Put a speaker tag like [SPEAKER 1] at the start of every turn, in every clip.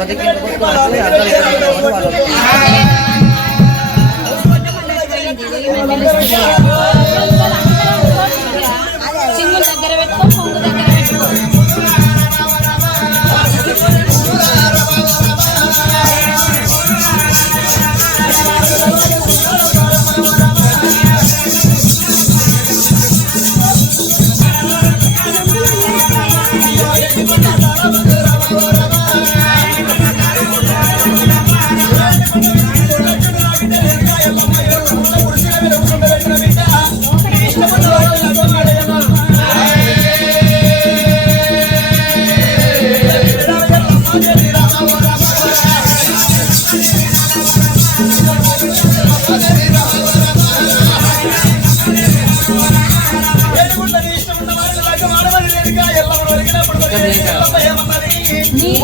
[SPEAKER 1] কত কিন্তু করতে পারছি Ni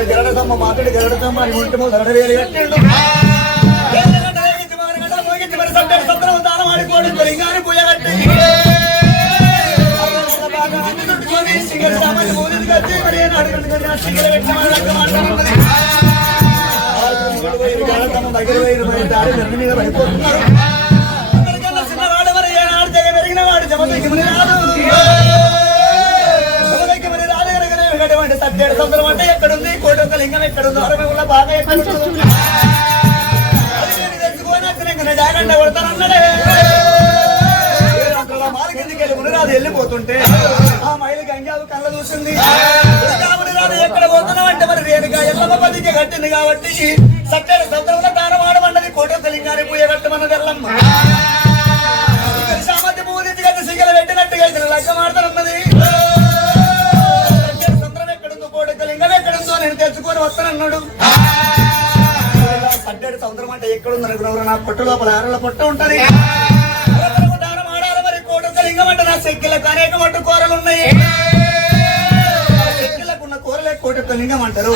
[SPEAKER 2] మరి గరడసమ్మ మాట్లాడి గరడసమ్మ అని ఉంటమో గరడ వేలు కట్టిండు మరి సబ్జెక్ట్ సత్రం దానం ఆడుకోండి మరి ఇంకా పూజ కట్టి సింగర్ సామాన్య మూలిని కట్టి మరి ఏం అడగండి ఆ సింగర్ పెట్టి మాట్లాడుతుంది గరడసమ్మ దగ్గర పోయి మరి దారి దండి మీద పడిపోతున్నారు అందరికన్నా చిన్నవాడు మరి ఏనాడు తెగ పెరిగిన వాడు జమదగ్గి సత్యేడు సముద్రం అంటే ఎక్కడుంది? కోటొక్క లింగం ఎక్కడుంది? అరవై బాగా నేను జాగండ కొడతానన్నాడే. మునిరాజు వెళ్ళిపోతుంటే ఆ మైలు గంగావు కళ్ళ చూసింది. మునిరాజు ఎక్కడ పోతున్నావు అంటే మరి రేణుగా ఎల్లమ్మ పదికి కట్టింది కాబట్టి సత్యేడు సముద్రంలో దానం ఆడమన్నది కోటొక్క లింగాన్ని పూయ కట్టమన్నది ఎల్లమ్మ. సామర్థ్య కదా సిగల పెట్టినట్టుగా ఇక్కడ లెక్క నేను వస్తానన్నాడు పడ్డాడు సముద్రం అంటే ఎక్కడ ఉంది అనుకున్నావు నా పొట్టు లోపల ఆరల పొట్ట ఉంటది. ఎవరెవరు మరి కోటొక్క లింగం నా సెక్కిలకు అనేక మట్టు కూరలు ఉన్నాయి. సెక్కిలకు ఉన్న కూరలే కోటొక్క లింగం అంటారు.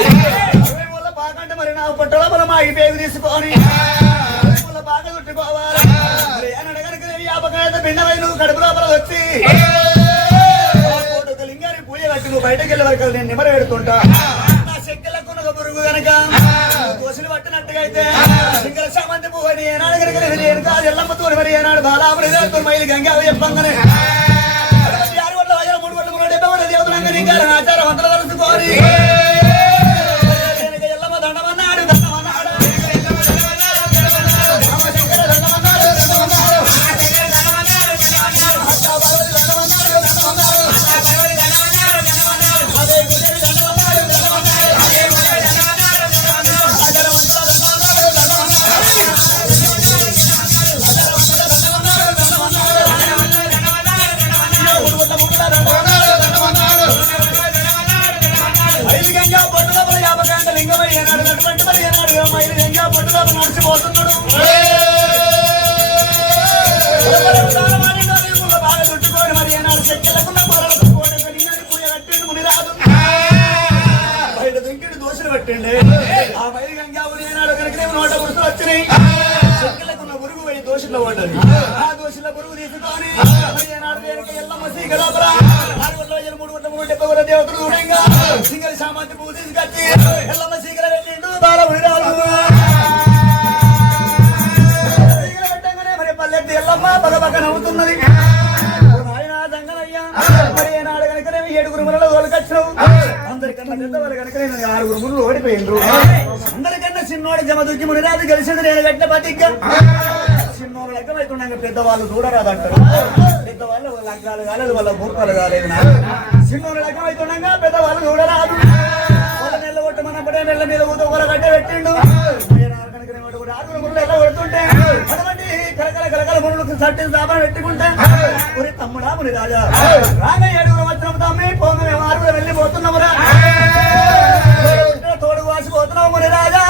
[SPEAKER 2] బాగంటే మరి నా పొట్ట లోపల మా ఈ పేరు తీసుకొని. బాగా చుట్టుకోవాలి. భిన్నమై నువ్వు కడుపు లోపల వచ్చి. కోటొక్క పూజ కట్టి నువ్వు బయటకు వెళ్ళే వరకు నేను నిమర పెడుతుంటా గనక కోసులు పట్టినట్టుగా అయితే సింగల సామంతి పువ్వు అని ఏనాడు కనుక నేను కాదు ఎల్లమ్మ తోడు మరి ఏనాడు బాలాపురి దేవతలు మైలు గంగా చెప్పంగానే ఐదు గంగా పొట్టుల యాభై గంటల లింగమై ఏనాడు నటువంటి మరి ఏనాడు ఐదు గంగా పొట్టుల నడిచిపోతున్నాడు. బాగా చుట్టుకొని మరి ఏనాడు చెక్కలకున్న పొరలకు కోట పెరిగినాడు పూజ కట్టిండు ముని రాదు బయట దుంకిడు దోషులు పెట్టండి. ఆ బయట గంగా ఏనాడు కనుక నోట గుర్తులు వచ్చినాయి. చెక్కలకున్న పురుగు పోయి దోషుల్లో పడ్డది ఆ దోషుల గురువు తీసుకొని మరి ఏనాడు వేరుక ఎల్లమ్మ సీక లోపల నాలుగు వందల ఇరవై మూడు వందల మూడు డెబ్బై ఒక దేవతలు చూడంగా సింగల్ సామాన్య పూజ తీసుకొచ్చి ఎల్లమ్మ సీకల పెట్టిండు బాల ఉడిరాలు సీకల పెట్టంగానే మరి పల్లెtti ఎల్లమ్మ పగ పగ నవ్వుతున్నది ఓ నాయనా దంగనయ్యా మరి ఏనాడు కనుక ఏడుగురు మురలో తోలుకొచ్చినావు అందరికన్నా పెద్దవాళ్ళు కనుక నేను ఆరుగురు మురులు ఓడిపోయిండ్రు అందరికన్నా చిన్నోడి జమ దుక్కి మునిరాజు గెలిచింది నేను కట్టిన పతిగ్గా చిన్నోడు లెక్కమైతుండగా పెద్దవాళ్ళు చూడరాదంటారు పెద్దవాళ్ళు లగ్నాలు కాలేదు వాళ్ళ మూర్ఖాలు కాలేదు నా. లగ్నం అవుతుండగా పెద్దవాళ్ళు చూడరాదు. వాళ్ళ నెల కొట్టమన్నప్పుడే నెల మీద ఊతో కూర కట్టే పెట్టిండు. ఆరుగురు ముళ్ళు ఎలా కొడుతుంటే అటువంటి కలకల కలకల ముళ్ళు సట్టిన సామాన్ పెట్టుకుంటే ఒరి తమ్ముడా ముని రాజా రాగా ఏడుగురు వచ్చినప్పుడు తమ్మి పోంగ మేము ఆరుగురు వెళ్ళిపోతున్నామురా తోడు వాసిపోతున్నావు ముని రాజా.